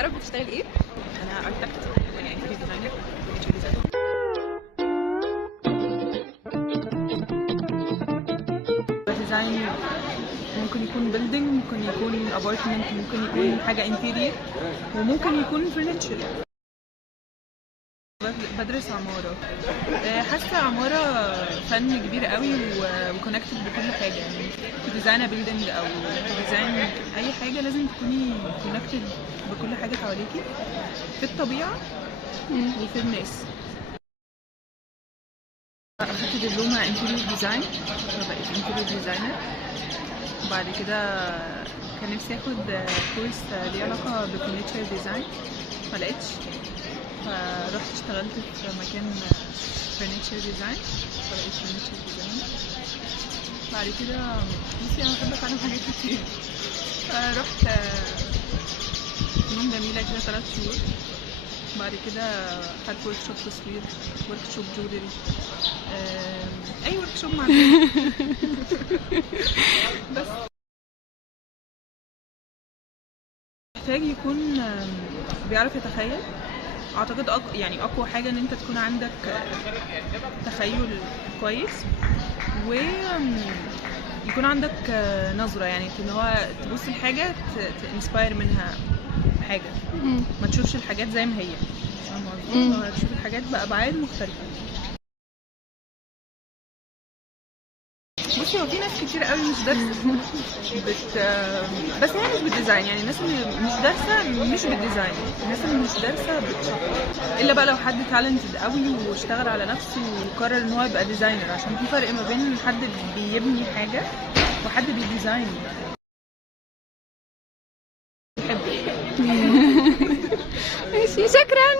نعرف بتشتغل ايه؟ انا اركتكت انتيريور ديزاينر. ديزاين ممكن يكون بيلدينج، ممكن يكون ابارتمنت، ممكن يكون حاجه انتيريور، وممكن يكون فرنتشر. بدرس عمارة. حاسة عمارة فن كبير قوي وكونكتد بكل حاجة، يعني في ديزاين بيلدينج أو ديزاين أي حاجة لازم تكوني كونكتد بكل حاجة حواليكي، في الطبيعة وفي الناس. أخدت دبلومة انتيريور ديزاين فبقيت انتيريور ديزاينر. وبعد كده كان نفسي اخد كورس ليه علاقة بالفرنتشر ديزاين ملقتش، فرحت اشتغلت في مكان فرنتشر ديزاين فبقيت فرنتشر ديزاين. بعد كده بصي انا بحب اتعلم حاجات كتير، رحت فنون جميلة كده 3 شهور. بعد كده خدت ورك شوب تصوير، ورك شوب جولري، اي ورك شوب مع بس محتاج يكون بيعرف يتخيل. اعتقد يعني اقوى حاجه ان انت تكون عندك تخيل كويس، ويكون عندك نظره، يعني اللي هو تبص لحاجه تنسباير منها حاجه، ما تشوفش الحاجات زي ما هي، تشوف الحاجات بأبعاد مختلفه. بصي هو في ناس كتير قوي مش دارسه بس هي مش بالديزاين، يعني الناس اللي مش دارسه مش بالديزاين، الناس اللي مش دارسه بتشطب، الا بقى لو حد تالنتد قوي واشتغل على نفسه وقرر ان هو يبقى ديزاينر، عشان في فرق ما بين حد بيبني حاجه وحد بيديزاين. ماشي، شكرا.